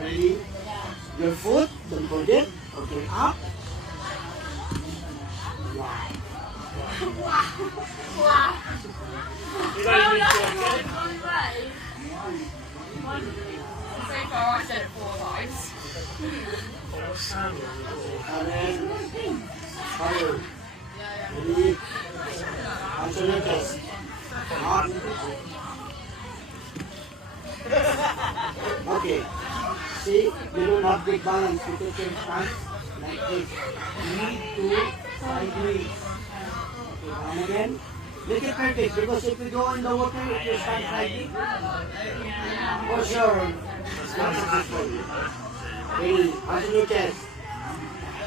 Ready? Your foot, don't forget. Okay, up. I said it 4 times. And then, higher. Ready? Answer your test. Up. Okay. See, you don't have good balance. You take your stance like this. You need to sideways. Okay, and again. Make it perfect because if you go in the water, if you stand like this, for sure, it's not successful. Ready, answer your chest.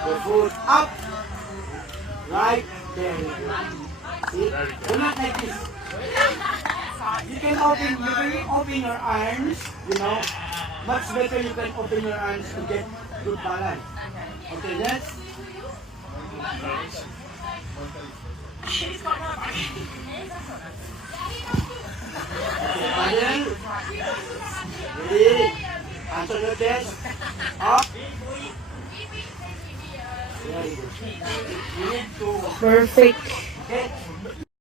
Your foot up. Right, there you go. See, do not like this. You can open your arms, you know. Much better you can open your arms to get good balance. Okay, next. Okay, Adel. Ready? Answer your test. Up. Very good. You need to... Perfect. Okay.